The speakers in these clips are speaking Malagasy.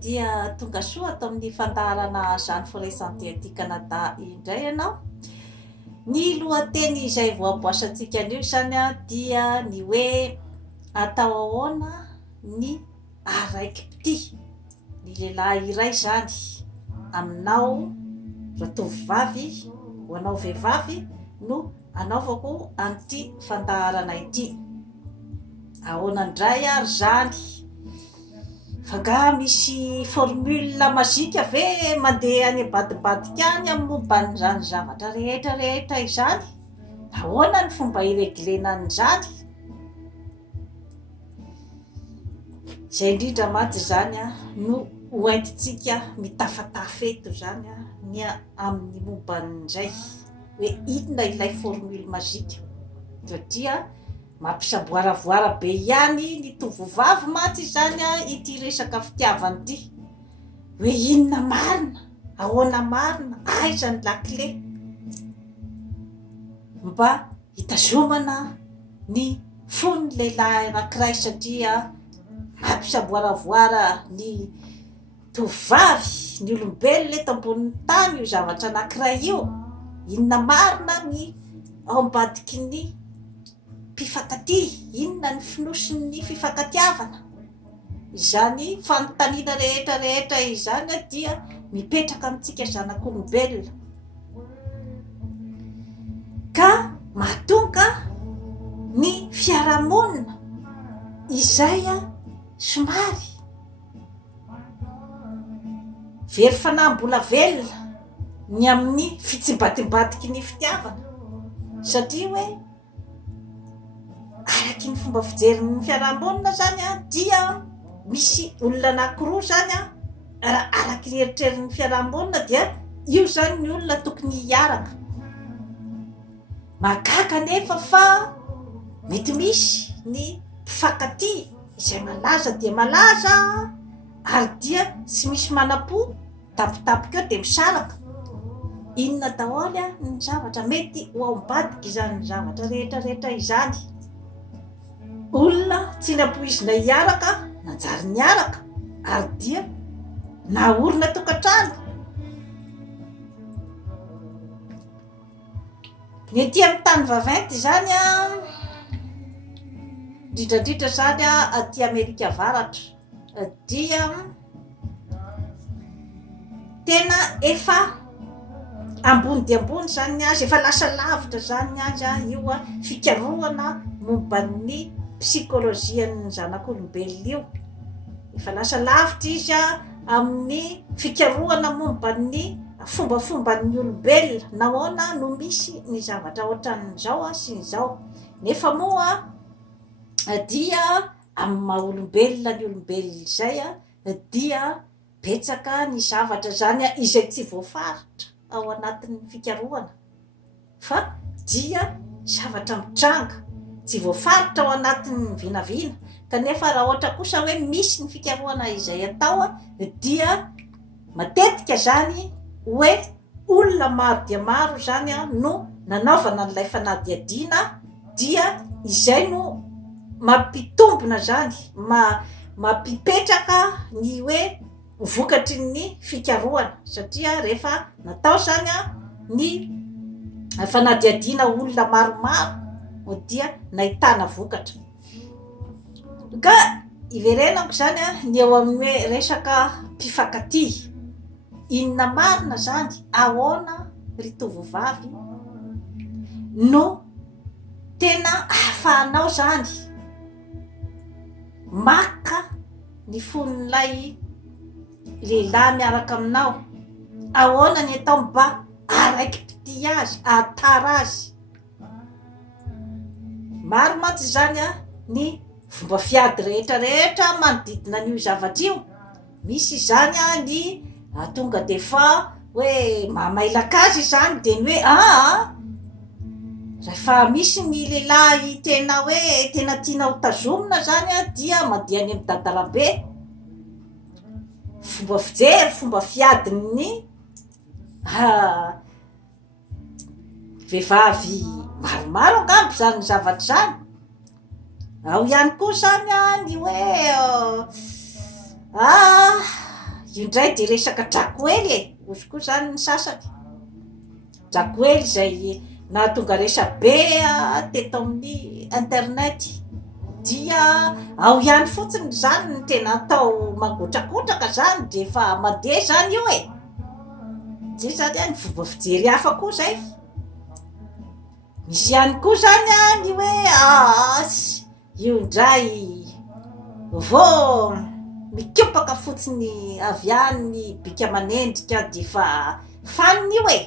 dia tonga soa atao amin'ny fandaharana zany foraisanté aty Canada indray ianao. Ny lohateny izay voaboasantsika anio zany dia ny hoe atao ahoana ny araiki-pity, ny lehilahy iray zany aminao ratovovavy ho anao vehivavy no anaovako an'ity fandaharana ity. Ahoana indray ary zany? Fanga misy formule mazika ve mandeha any ambadibadika any amin'ny momban'izany zavatra rehetra izany? Ahoana ny fomba ireglena an'izany? Izay indrindra maty zany no hoentintsika mitafatafy eto zany ny amin'ny momban'izay hoe inona ilay formule mazika, satria mampisaboaravoara be ihany ny tovovavy maty zany ity resaka fitiavana ity, hoe inona marina, ahoana marina, aiza ny lakile mba hitazomana ny fon'ny lehilahy anankiray, satria mampisaboaravoara ny tovovavy, ny olombelona eto ambonin'ny tany io zavatra anankiray io. Inona marina ny ao ambadiky ny mpifankatia, inona ny finosin'ny fifankatiavana? Izany fanontaniana rehetra izany dia mipetraka amintsika zanak'olombelona, ka mahatonga ny fiarahamonina izay somary very fanambola velona ny amin'ny fitsimbatimbatiky ny fitiavana, satria hoe araky ny fomba fijerin'ny fiarahamonina zany dia misy olona anankiroa zany raha araky ny eritrerin'ny fiarahamonina dia io zany ny olona tokony hiaraka. Mahagaga nefa fa mety misy ny mpifankatia izay malaza dia malaza ary dia tsy misy mana-po, tapitapika eo dia misaraka. Inona daholo ny zavatra mety ho ao ambadika izany zavatra rehetra izany? Olona tsy nampoizina hiaraka, nanjary niaraka ary dia nahorona tokantrano. Ny ety amin'ny tany vaventy zany indrindrandrindra zany aty Amerika Avaratra dia tena efa ambony dia ambony zany azy, efa lasa lavitra zany azy io fikarohana momban'ny psikolojian'ny zanak'olombelona io. Efa lasa lavitra izy amin'ny fikarohana momban'ny fombafomban'ny olombelona, nahoana no misy ny zavatra ohatran'izao sy n'izao. Nefa moa dia amin'ny maha olombelona ny olombelona izay dia betsaka ny zavatra zany izay tsy voafaritra ao anatin'ny fikarohana, fa dia zavatra mitranga, tsy voafaritra ao anatin'ny vinavina. Kanefa raha ohatra kosa hoe misy ny fikarohana izay atao dia matetika zany hoe olona maro dia maro zany no nanaovana an'ilay fanadihadiana, dia izay no mampitombona zany, mampipetraka ny hoe vokatry ny fikarohana, satria rehefa natao zany ny fanadihadiana olona maromaro dia nahitana vokatra. Ka iverenako zany ny eo amin'ny hoe resaka mpifankatia, inona marina zany, ahoana ry tovovavy no tena ahafahanao zany maka ny fon'ilay lehilahy miaraka aminao? Ahoana ny atao mba araiki-pity azy, atara azy? Maro mantsy zany ny fomba fiady rehetra manodidina an'io zavatra io. Misy zany ny tonga de fa hoe mamailaka azy zany de ny hoe rehefa misy ny lehilahy tena hoe tena tiana ho tazomina zany dia mandeha any amin'ny dadalabe. Fomba fijery, fomba fiadiny vehivavy maromaro angambo zany zavatra zany. Ao ihany koa zany ny hoe io ndray de resaka drakoely e, ozy koa zany ny sasany drakoely zay nahatonga resa be teto amin'ny internet dia ao ihany fotsiny zany ny tena atao mangotrakotraka zany de efa mandeha zany io e, zay zany a ny fomba fijery hafa koa zay. Misy ihany koa zany a ny hoe asy io ndray vao mikopaka fotsiny avy any ny bika aman'endrika de fa faniny io e,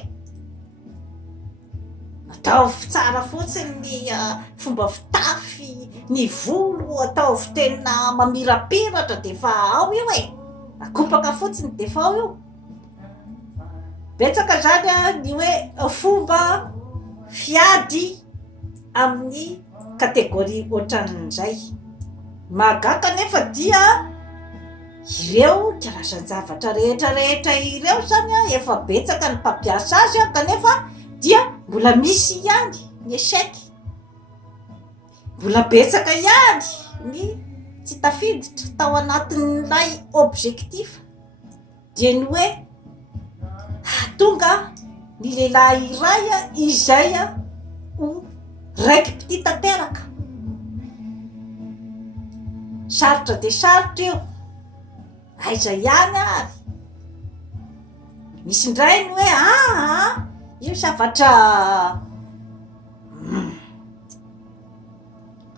ataovy tsara fotsiny ny fomba fitafy, ny volo ataovy tena mamirapiratra de fa ao io e, akopaka fotsiny de fa ao io. Betsaka zany a ny hoe fomba fiady amin'ny kategoria ohatran'izay. Mahagaga nefa dia ireo karazan-javatra rehetra ireo zany a efa betsaka ny mpampiasa azy a kanefa dia mbola misy ihany ny échec, mbola betsaka ihany ny tsy tafiditra tao anatin'ilay objectif dia ny hoe tonga ny lehilahy iray a izay a ho raiky mpity tanteraka, sarotra de sarotra io, aiza ihany ary. Misy indray ny hoe io zavatra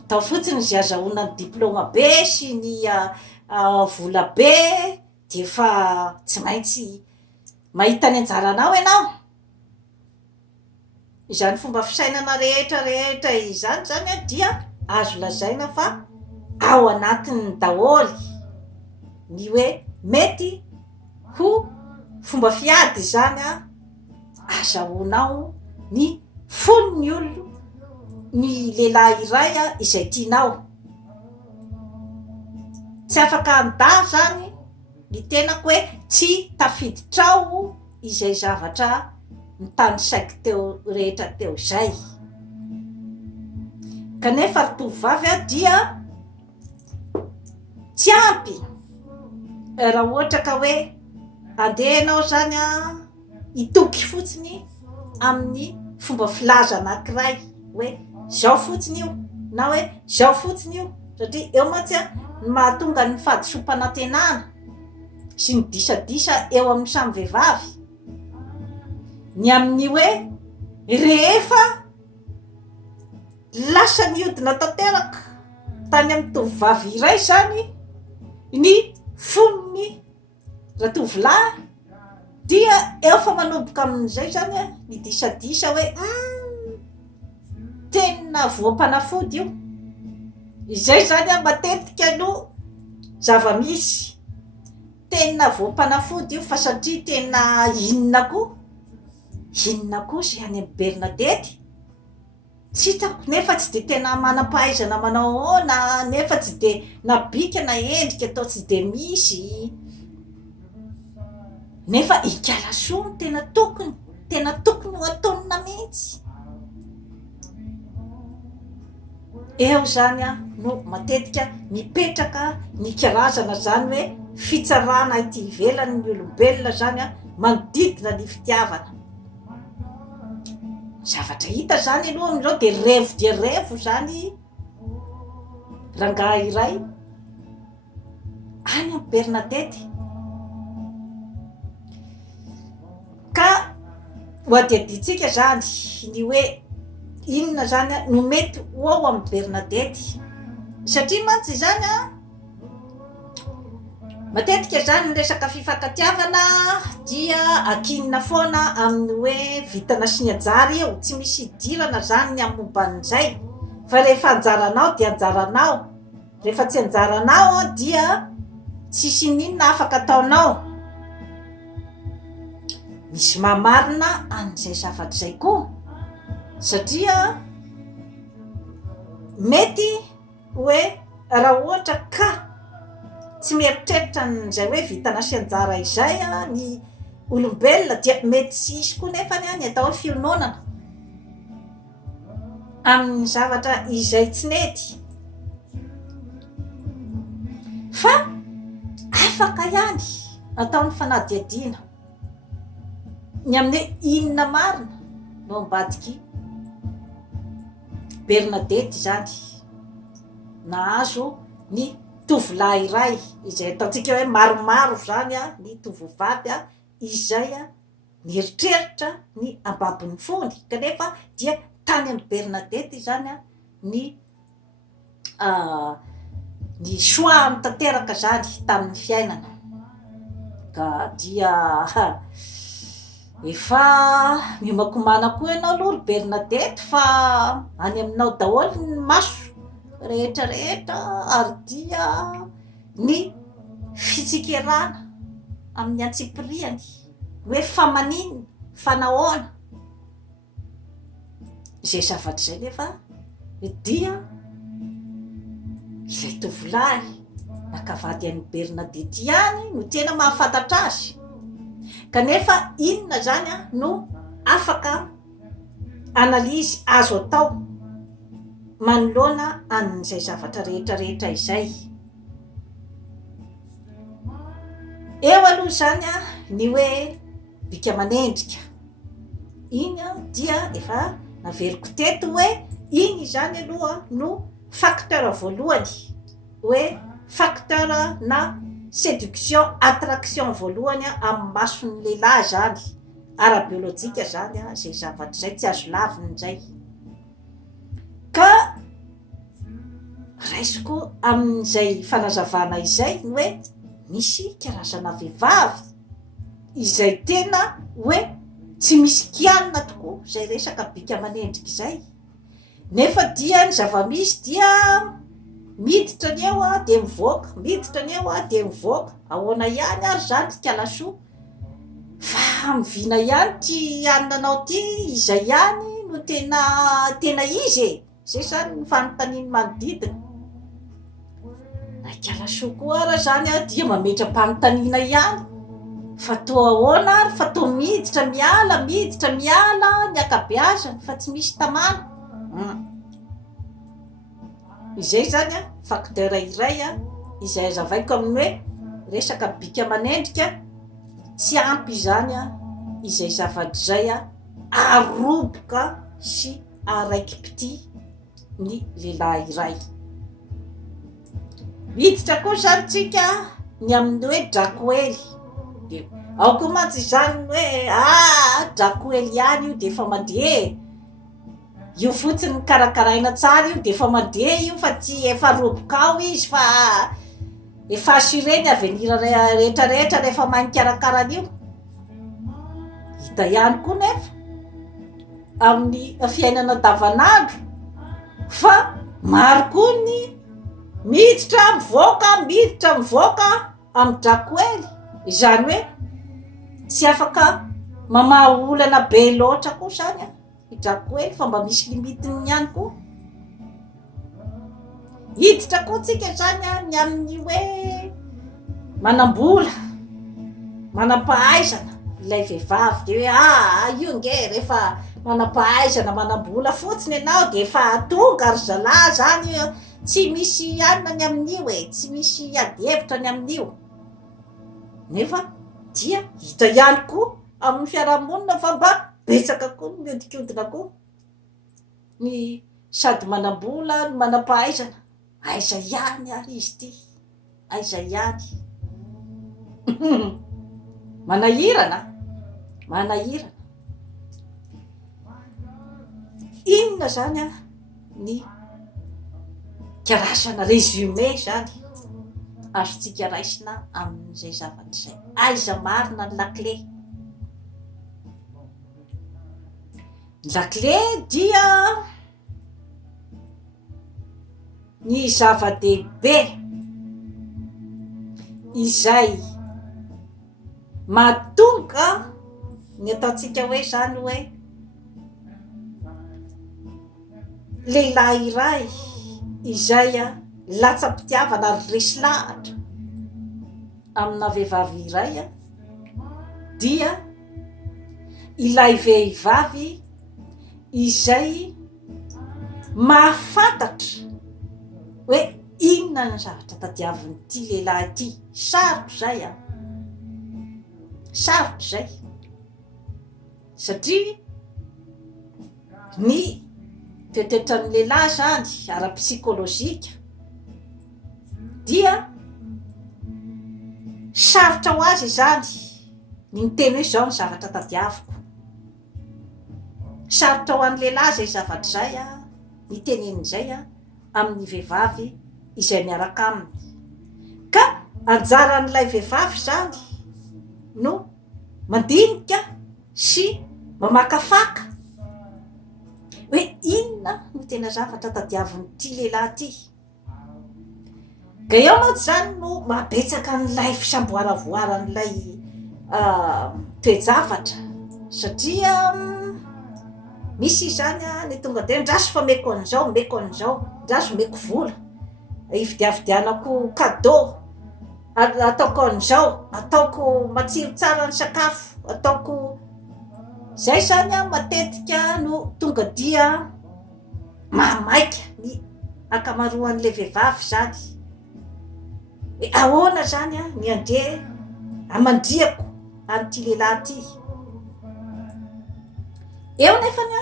atao fotsiny zay azahoana ny diplôma be sy ny vola be de fa tsy maintsy mahita ny anjaranao ianao. Izany fomba fisainana rehetra izany zany a dia azo lazaina fa ao anatiny daholy ny hoe mety ho fomba fiady zany a azahoanao ny fonony olo ny lehilahy iray a izay tianao. Tsy afaka anda zany ny tenako hoe tsy tafiditrao izay zavatra nitany saiko teo rehetra teo zay. Kanefa ry tovovavy a dia tsy ampy raha ohatra ka hoe andeha anao zany a itoky fotsiny amin'ny fomba filaza anankiray hoe zao fotsiny io na hoe zao fotsiny io, satria eo mantsy a mahatonga ny fahadisom-panantenana sy ny disadisa eo amin'ny samy vehivavy. Ny amin'ny hoe rehefa lasa niodina tanteraka tany amin'ny tovovavy iray zany ny fonony ratovolahy dia eo fa manomboka amin'izay zany a ny disadisa hoe tena voam-panafody io. Izay zany a matetika no zava-misy tena voam-panafody io fa satria tena inona koa zay any amin'ny Bernadette tsy hitako, nefa tsy de tena manam-pahaizana manao ahoana, nefa tsy de nabika na endrika atao tsy de misy, nefa ikala soa tena tokony ho atonina mihitsy. Eo zany a no matetika mipetraka ny karazana zany hoe fitsarana ity ivelan'ny olombelona zany a manodidina ny fitiavana. Zavatra hita zany aloha amin'izao de revo zany rangahy iray any amin'ny Bernadette ka ho adiaditsika zany ny hoe inona zany no mety ho ao amin'ny Bernadette, satria mantsy zany a matetika zany ny resaka fifankatiavana dia akinina foana amin'ny hoe vitana sy ny anjara eo, tsy misy idirana zany ny amomban'izay, fa rehefa anjaranao dia anjaranao, rehefa tsy anjaranao dia tsisy ninona afaka ataonao. Misy mamarina an'izay zavatra zay koa, satria mety hoe raha ohatra ka tsy mieritreritra n'izay hoe vitana sy anjara izay ny olombelona dia mety tsy isy koa nefa ny atao hoe fiononana amin'ny zavatra izay tsy nety, fa afaka ihany ataony fanadiadiana ny amin'ny inona marina no ambadiky Bernadette zany nahazo ny tovolahy iray izay ataontsika hoe maromaro zany ny tovovavy izay nieritreritra ny ambabiny fony kanefa dia tany amin'ny Bernadette zany ny soa tanteraka zany tamin'ny fiainana ka dia efa mihomakomana koa ianao aloha ry Bernadette fa any aminao daholo ny maso rehetrarehetra ary dia ny fitsikirana amin'ny antsipiriany hoe famaninina fanahoana izay zavatra izay nefa dia ilay tovolahy nakavady an'ny Bernadette ihany no tena mahafantatra azy kanefa inona zany no afaka analizy azo atao manoloana an'izay zavatra rehetrarehetra izay. Eo aloha zany ny hoe bika aman'endrika iny dia efa naveriko teto hoe iny zany aloha no facteur voalohany hoe facteur na séduction attraction voalohany amin'ny mason'ny lehilahy zany ara-biolojika zany zay zavatra zay tsy azo laviny zay ka raisiko amin'izay fanazavana izay hoe misy karazana vehivavy izay tena hoe tsy misy kianina tokoa zay resaka bika aman'endrika izay nefa dia ny zava-misy dia miditra ny eo dia mivoaka miditra ny eo dia mivoaka ahoana ihany ary zany kalasoa fa mivina ihany ty anonanao ty izay ihany no tena izy zay zany ny fanontaniany manodidina na kalasoa koa ara zany dia mamedram-panontaniana ihany fa toa ahoana ary fa toa miditra miala ny akabeazany fa tsy misy tamana izay zany facteur iray izay azavaiko amin'ny hoe resaka bika aman'endrika tsy ampy zany izay zavatra zay aroboka sy araiki-pity ny lehilahy iray miditra koa zany tsika ny amin'ny hoe drakoely ao koa mantsy zany hoe drakoely ihany io de efa mandeha io fotsiny karakaraina tsara io de efa mandeha io fa tsy efa roboka ao izy fa efa assureny avenir rehetrarehetra rehefa manikarakarana io hita ihany koa nefa amin'ny fiainana davanandro fa maro koa ny miditra mivoaka amin'ny drakoely izany hoe tsy afaka mamaha olana be loatra koa zany drakoely fa mba misy limitiny ihany koa hiditra koa tsika zany ny amin'ny hoe manambola manam-pahaizana ilay vehivavy de hoe io nge rehefa manam-pahaizana manambola fotsiny ianao de efa tonga ry zalahy zany tsy misy anina ny amin'io tsy misy adievitra ny amin'io nefa dia hita ihany koa amin'ny fiarahamonina fa mba betsaka koa ny miodikodina koa ny sady manambola ny manam-pahaizana aiza ihany ary izy ty aiza ihany manahirana inona zany ny karazana résumé zany azotsika raisina amin'izay zavatra izay aiza marina ny lakle dia ny zava-dehibe izay mahatonga ny ataontsika hoe zany hoe lehilahy iray izay latsa-pitiavana ry resy lahatra amina vehivavy iray dia ilay vehivavy izay mahafantatra hoe inona ny zavatra tadiavin'ity lehilahy ity saroko zay sarotra zay satria ny toetoetra ny lehilahy zany ara-psikolojika dia sarotra ho azy zany ny miteny hoe zao ny zavatra tadiaviko, sarotra ho an'ny lehilahy zay zavatra zay ny tenen'izay amin'ny vehivavy izay miaraka aminy, ka anjaran'ilay vehivavy zany no mandinika sy mamakafaka hoe inona no tena zavatra tadiavin'ity lehilahy ty. Ka eo moa zany no mabetsaka n'ilay fisamboaravoaran'ilay toe-javatra satria misy zany ny tonga de ndraso fa meko an'izao ndraso meko vola ividiavidianako cadeau ataoko an'izao, ataoko matsiro tsara ny sakafo, ataoko zay zany matetika no tonga dia mamaika ny akamaroan'le vehivavy zany hoe ahoana zany ny andeha amandriako an'ity lehilahy ty. Eo nefany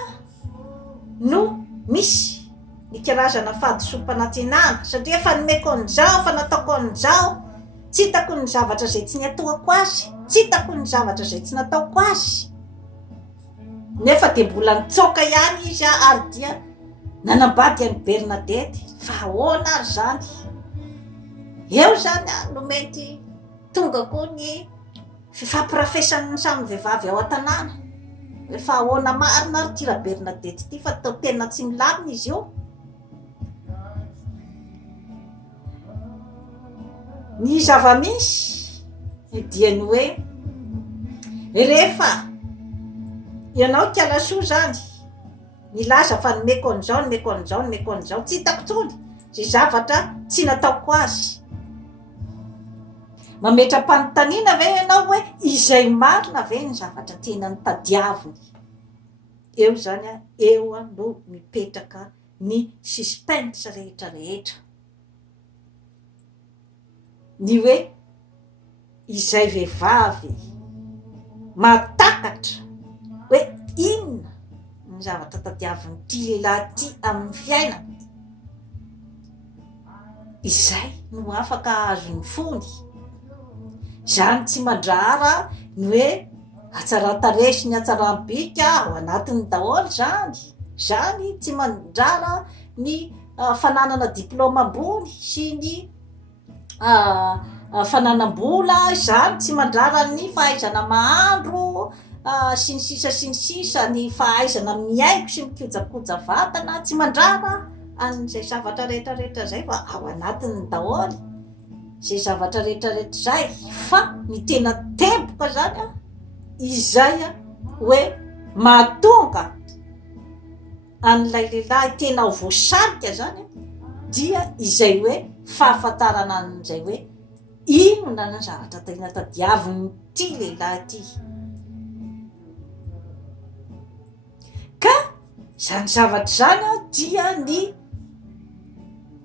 no misy ny karazana fahadisom-panantenana satria efa nomeko an'izao, fa nataoko an'izao, tsy hitako ny zavatra zay tsy niatoako azy, tsy hitako ny zavatra zay tsy nataoko azy, nefa de mbola nitsoka ihany izy ary dia nanambady an'i Bernadette. Fa ahoana ary zany? Eo zany no mety tonga koa ny fifampirafesan'ny samy vehivavy ao an-tanàna rehefa ahoana marina ary tira Bernadette ty fa tao tena tsy milamina izy io. Ny zava-misy dia ny hoe rehefa ianao kialasoa zany milaza fa nomeko an'izao tsy hitako tsony zay zavatra tsy nataoko azy, mametra-panontaniana ve ianao hoe izay marina ve ny zavatra tena nitadiaviny. Eo zany eo no mipetraka ny suspense rehetrarehetra, ny hoe izay vehivavy matakatra hoe inona ny zavatra tadiavin'ity lehilahy ty amin'ny fiainana, izay no afaka azony fony. Zany tsy mandrara ny hoe atsara-tarehy sy ny atsarambika ao anatiny daholo zany tsy mandrara ny fananana diplôma ambony sy ny fananam-bola, zany tsy mandrara ny fahaizana mahandro sy ny sisa ny fahaizana miaiko sy mikojakoja vatana, tsy mandrara an'izay zavatra rehetrarehetra zay fa ao anatiny daholo zay zavatra rehetrarehetra zay. Fa ny tena tempoka zany izay hoe mahatonga an'ilay lehilahy tena ho voasarika zany dia izay hoe fahafantarana an'izay hoe inona ny zavatra tena tadiavin'ity lehilahy ty. Ka zany zavatra zany dia ny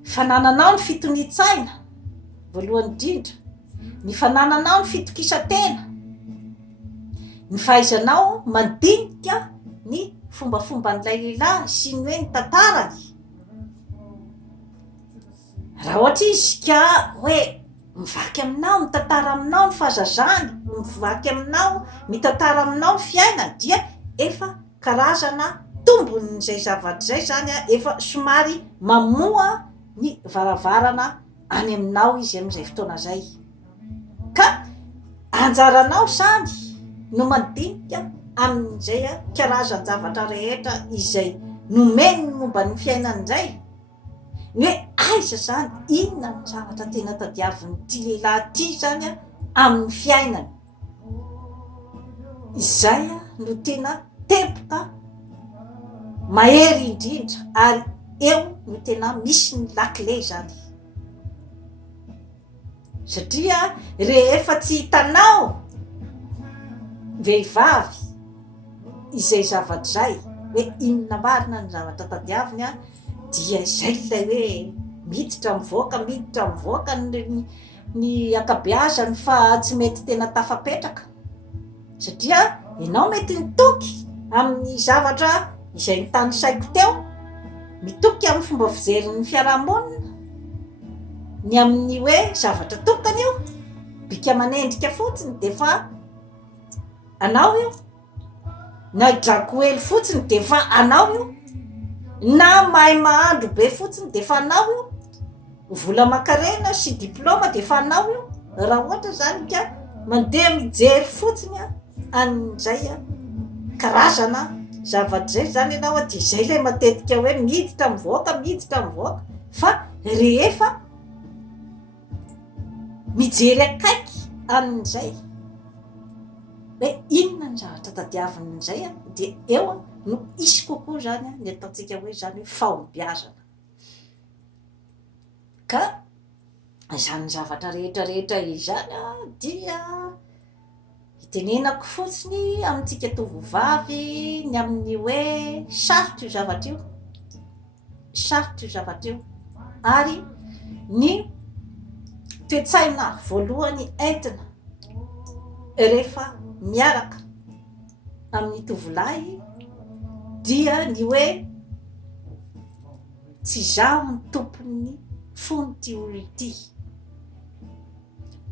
fanananao ny fitoni-tsaina voalohany indrindra, ny fanananao ny fitokisa-tena, ny fahaizanao mandinika ny fombafomban'ilay lehilahy sy ny hoe ny tantarany. Raha ohatra izy ka hoe mivaky aminao, mitantara aminao ny fahazazany, mivaky aminao, mitantara aminao ny fiainany, dia efa karazana tombon'izay zavatra zay zany efa somary mamoa ny varavarana any aminao izy amin'izay fotoana zay. Ka anjaranao zany no mandinika amin'izay karazan-javatra rehetra izay nomeny ny momba ny fiainan'izay, ny hoe aiza zany inona ny zavatra tena tadiavin'ity lehilahy ty zany amin'ny fiainany. Izay no tena tempoka mahery indrindra ary eo no tena misy ny lakile zany. Satria rehefa tsy hitanao vehivavy izay zavatra zay hoe inona marina ny zavatra tadiaviny dia izay ilay hoe miditra mivoaka ny akabeazany fa tsy mety tena tafapetraka. satria ianao mety mitoky amin'ny zavatra izay nitany saiko teo, mitoky amin'ny fomba fizerin'ny fiarahamonina, ny amin'ny hoe zavatra tokana io bika manendrika fotsiny de fa anao io, na drakoely fotsiny de fa anao io, na mahay mahandro be fotsiny de fa anao io, vola makarena sy diploma de fa anao io. Raha ohatra zany ka mandeha mijery fotsiny an'izay karazana zavatra zay zany ianao de izay ilay matetika hoe miditra mivoaka fa rehefa mijery akaiky amin'izay hoe inona ny zavatra tadiavin'izay de eo no isy kokoa zany ny ataontsika hoe zany hoe fahombiazana. Ka izany zavatra rehetrarehetra izany dia itenenako fotsiny amintsika tovovavy ny amin'ny hoe sarotro zavatra io ary ny toe-tsaina voalohany entina rehefa miaraka amin'ny tovolahy dia ny hoe tsy zaho ny tompon'ny fony ty olo ity,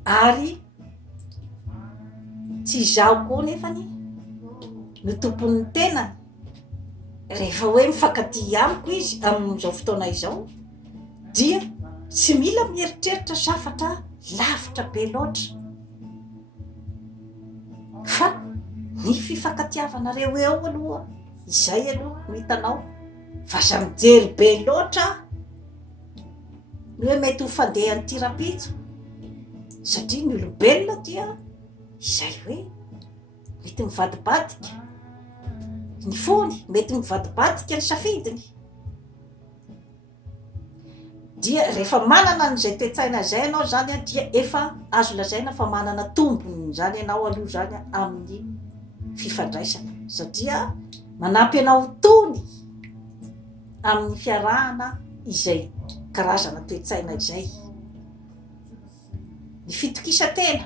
ary tsy zaho koa nefany ny tompon'ny tenany rehefa hoe mifankatia amiko izy amin'izao fotoana izao dia tsy mila mieritreritra zavatra lavitra be loatra fa ny fifankatiavanareo eo aloha izay aloha no hitanao fa za mijery be loatra ny hoe mety ho fandehan'ny tirapitso satria ny olombelona dia izay hoe mety mivadibadika ny fony, mety mivadibadika ny safidiny, dia rehefa manana n'izay toe-tsaina zay ianao zany dia efa azo lazaina fa manana tombony zany ianao aloha zany amin'ny fifandraisana, satria manampy anao tony amin'ny fiarahana izay karazana toe-tsaina izay. Ny fitokisantena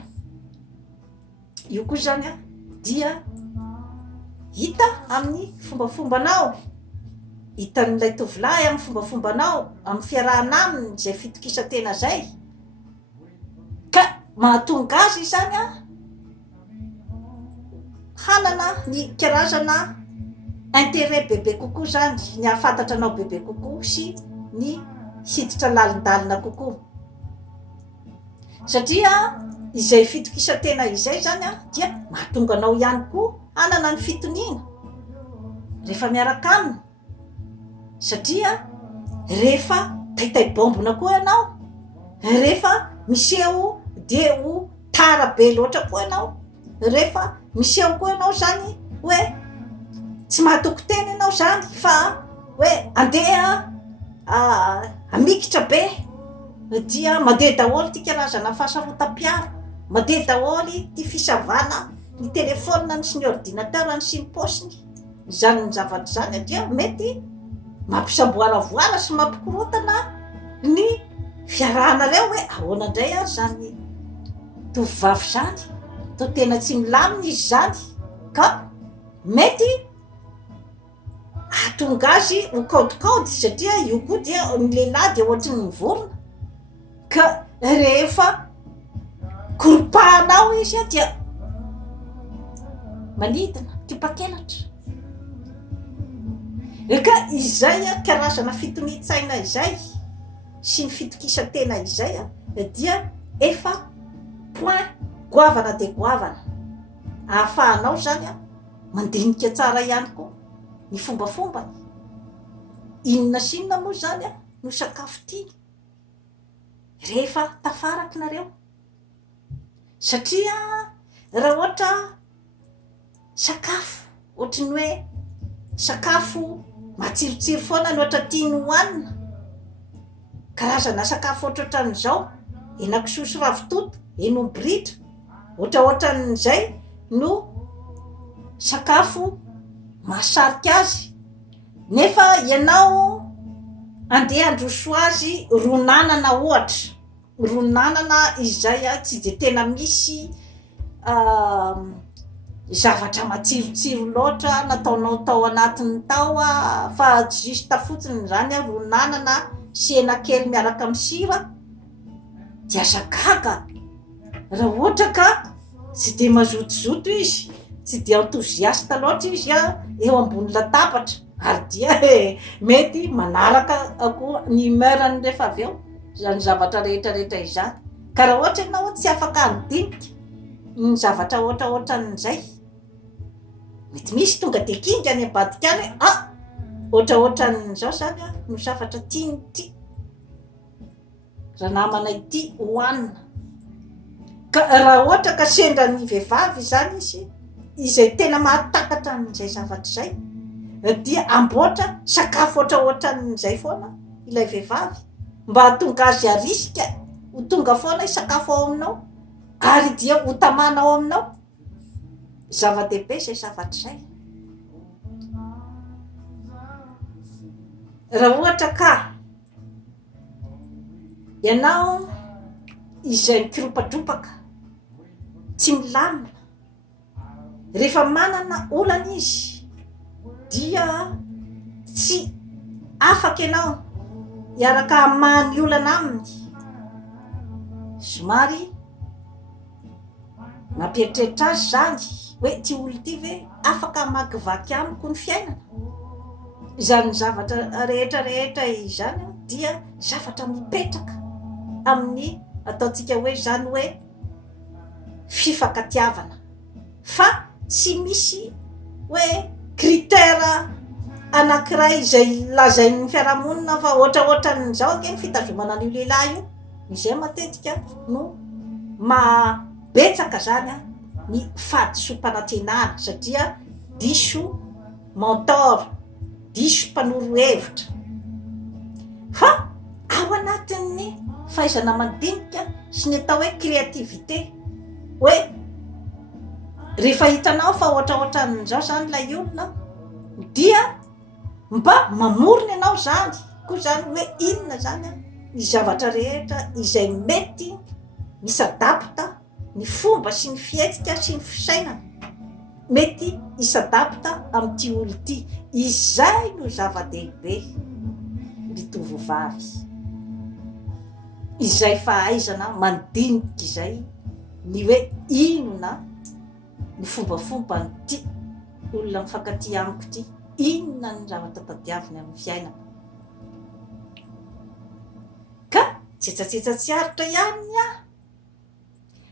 io koa zany dia hita amin'ny fombafombanao, hitan'ilay tovolahy amin'ny fombafombanao amin'ny fiarahana aminy izay fitokisantena zay, ka mahatonga azy zany hanana ny karazana intérêt bebe kokoa zany, ny ahafantatra anao bebe kokoa sy ny hiditra lalindalina kokoa, satria izay fitokisantena izay zany dia mahatonga anao ihany koa hanana ny fitoniana rehefa miaraka aminy, satria rehefa taitaibombona koa ianao, rehefa miseho de ho tara be loatra koa ianao, rehefa miseho koa ianao zany hoe tsy mahatoky tena ianao zany fa hoe andeha amikitra be, dia mandeha daholo ty karazana fahasarotam-piara, mandeha daholo ty fisavana ny telefonina sy ny ordinateurany sy ny posiny, zany ny zavatra zany dia mety mampisamboaravoara sy mampikorotana ny fiarahanareo hoe ahoana indray ary zany tovovavy zany to tena tsy milamina izy zany, ka mety ahatonga azy ho kaodikaody, satria io koa dia ny lehilahy dia ohatry ny vorona, ka rehefa koropahanao izy dia manidina tipa-kelatra. Ka izay karazana fitoni-tsaina izay sy ny fitokisantena izay dia efa point goavana de goavana, ahafahanao zany mandinika tsara ihany koa ny fombafombany, inona sy inona moa zany no sakafo tiany rehefa tafaraky nareo, satria raha ohatra sakafo ohatry ny hoe sakafo matsirotsiro foana no ohatra tiany hohanina, karazana sakafo ohatran'izao henakisoa sy ravitoto, henom-boritra, ohatran'izay no sakafo mahasarika azy, nefa ianao andeha handroso azy ronanana, ohatra ronanana izay tsy de tena misy zavatra matsirotsiro loatra nataonao tao anatin'ny tao fa justa fotsiny zany ronanana sena kely miaraka amin'ny sira dia sakaka raha ohatra ka tsy de mazotozoto izy tsy de enthousiaste loatra izy eo ambony latabatra ary dia mety manaraka ako ny humeur-ny rehefa avy eo zany zavatra rehetrarehetra izany ka raha ohatra ianao tsy afaka andinika ny zavatra ohatraohatran'izay mety misy tonga de kinga any ambadika any ohatraohatran'izao zany no zavatra tiany ty raha namanay ty hoanina ka raha ohatra ka sendra ny vehivavy zany izy izay tena mahatakatra n'izay zavatra zay dia amboatra sakafo ohatraohatran'izay foana ilay vehivavy mba hatonga azy arisika ho tonga foana isakafo ao aminao ary dia ho tamana ao aminao zava-dehibe zay zavatra zay raha ohatra ka ianao izay mikiropadropaka tsy milamina rehefa manana olana izy dia tsy afaka ianao iaraka amany olana aminy somary mampieritreritra azy zany hoe ty olo ty ve afaka amakivaky amiko ny fiainana izany zavatra rehetrarehetra izany dia zavatra mipetraka amin'ny ataontsika hoe zany hoe fifankatiavana fa tsy misy hoe critère anankiray izay lazain'ny fiarahamonina fa ohatraohatran'izao ake ny fitazomana n'io lehilahy io izay matetika no mabetsaka zany ny fadisom-panantenana satria diso mentor diso mpanoro hevitra fa ao anatin'ny fahaizana mandinika sy ny atao hoe créativité hoe rehefa hitanao fa ohatraohatran'izao zany lay olona dia mba mamorona ianao zany koa zany hoe inona zany ny zavatra rehetra izay mety misadapta ny fomba sy ny fietika sy ny fisainana mety isadapta amin'ity olo ty izay no zava-dehibe ny tovovavy izay fahaizana mandinika izay ny hoe inona ny fombafomba nyty olona mifankaty amiko ty inona ny zavatra tadiaviny amin'ny fiainana ka tsetsatsiaritra ihany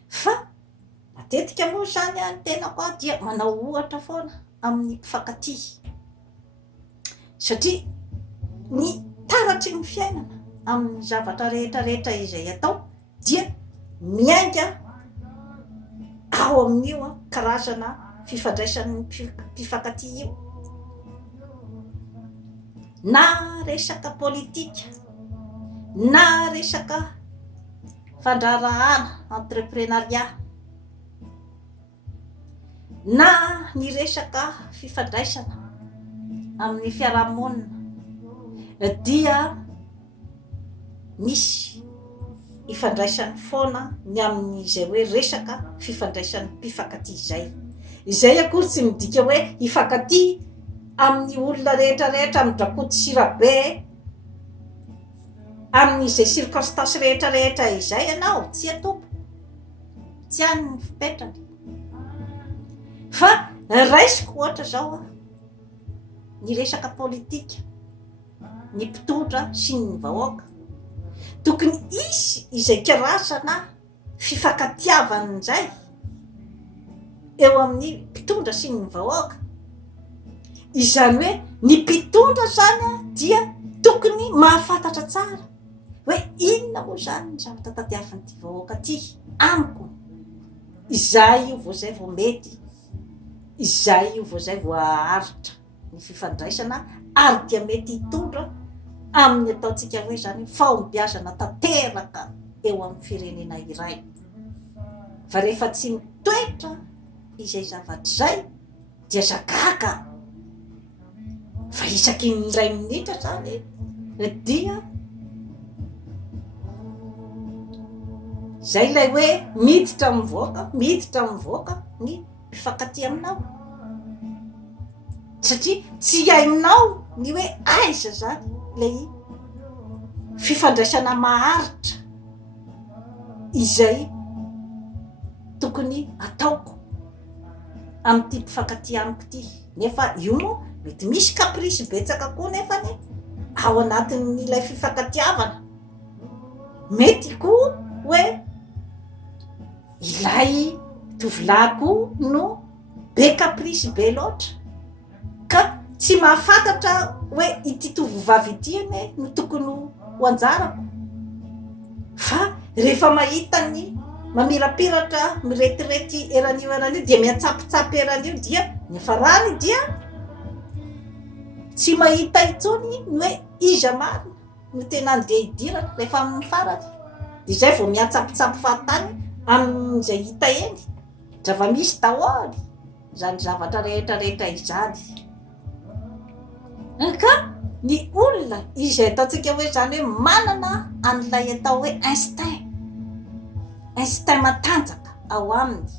fa matetika moa zany ny tenako dia manao ohatra foana amin'ny mpifankaty satria ny taratry ny fiainana amin'ny zavatra rehetrarehetra izay atao dia miainga ao amin'io karazana fifandraisan'ny mpifankaty io na resaka politika na resaka fandrarahana entreprenariat na ny resaka fifandraisana amin'ny fiarahamonina dia misy ifandraisany foana ny amin'izay hoe resaka fifandraisan'ny mpifankaty izay akory tsy midika hoe ifankaty amin'ny olona rehetrarehetra midrakoty sirabe amin'izay circonstance rehetrarehetra izay ianao tsy atompo tsy any ny fipetrany fa raisiko ohatra zao ny resaka politika ny mpitondra sy ny vahoaka tokony isy izay karazana fifankatiavana zay eo amin'ny mpitondra sy ny vahoaka izany hoe ny mpitondra zany dia tokony mahafantatra tsara hoe inona moa zany ny zavatra tadiavin'ity vahoaka ty amiko izay io vo zay vo mety izay io vo zay vo aharitra ny fifandraisana ary dia mety hitondra amin'ny ataontsika hoe zany fahombiazana tanteraka eo amin'ny firenena iray fa rehefa tsy mitoetra izay zavatra zay dia zakaka fa isaky ny ray minitra zany dia zay lay hoe miditra mivoaka ny mpifankatia aminao satria tsy hainao ny hoe aiza zany lay fifandraisana maharitra izay tokony ataoko amin'ity mpifankatia amiko ity. Nefa io moa mety misy kaprisy betsaka koa nefany ao anatin'ilay fifankatiavana. Mety koa hoe ilay tovolahy koa no be kaprisy be loatra ka tsy mahafantatra hoe ity tovovavy ity ane no tokony ho anjarako. Fa rehefa mahita ny mamirapiratra miretirety eran'io eran'io dia miatsapitsapy eran'io dia nefarany dia tsy mahita itsony ny hoe iza marina no tena andeha idirana rehefa amin'ny farany. Dia izay vao miatsapitsapy fahatany amin'izay hita eny drava misy daholy zany zavatra rehetrarehetra izany. Ka ny olona izay ataontsika hoe zany hoe manana an'ilay atao hoe instinct matanjaka ao aminy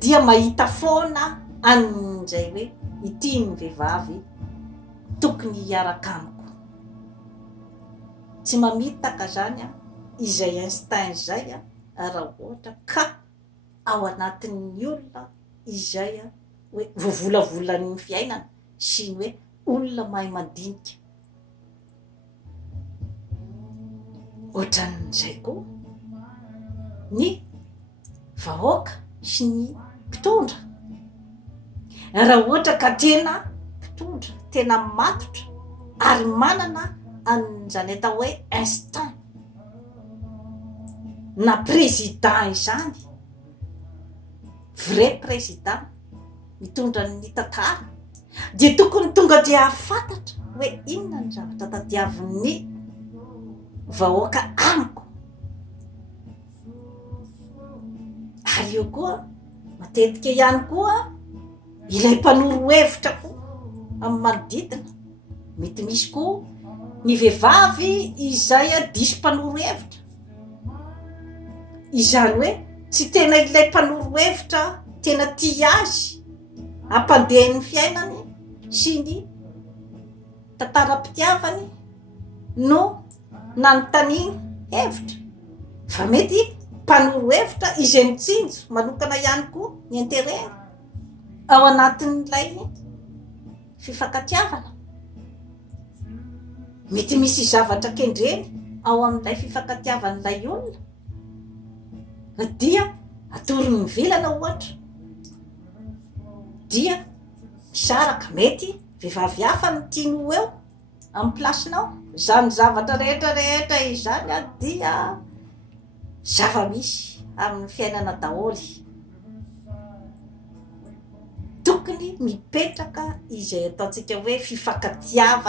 dia mahita foana an'izay hoe ity ny vehivavy tokony hiaraka amiko. Tsy mamitaka zany izay instinct zay raha ohatra ka ao anatin'ny olona izay hoe voavolavolany fiainana sy ny hoe olona mahay mandinika. Ohatran'izay koa ny vahoaka sy ny mpitondra. Raha ohatra ka tena mpitondra tena matotra ary manana an'izany atao hoe instinct na président izany, vrai président mitondra ny tantara, dia tokony tonga dia hafantatra hoe inona ny zavatra tadiavin'ny vahoaka amiko. Ary io koa matetika ihany koa ilay mpanoro hevitra koa amin'ny manodidina. Mety misy koa ny vehivavy izay diso mpanoro hevitra, izany hoe tsy tena ilay mpanoro hevitra tena tia azy hampandeha ny fiainany sy ny tantaram-pitiavany no nanontaniana hevitra, fa mety mpanoro hevitra izay mitsinjo manokana ihany koa ny intereny ao anatin'ilay fifankatiavana. Mety misy zavatra kendreny ao amin'ilay fifankatiavan'ilay olona dia atorony vilana ohatra dia misaraka. Mety vehivavy hafa no tiano eo amin'ny plasinao. Zany zavatra rehetrarehetra izany dia zava-misy amin'ny fiainana daholy. Tokony mipetraka izay ataontsika hoe fifankatiavana.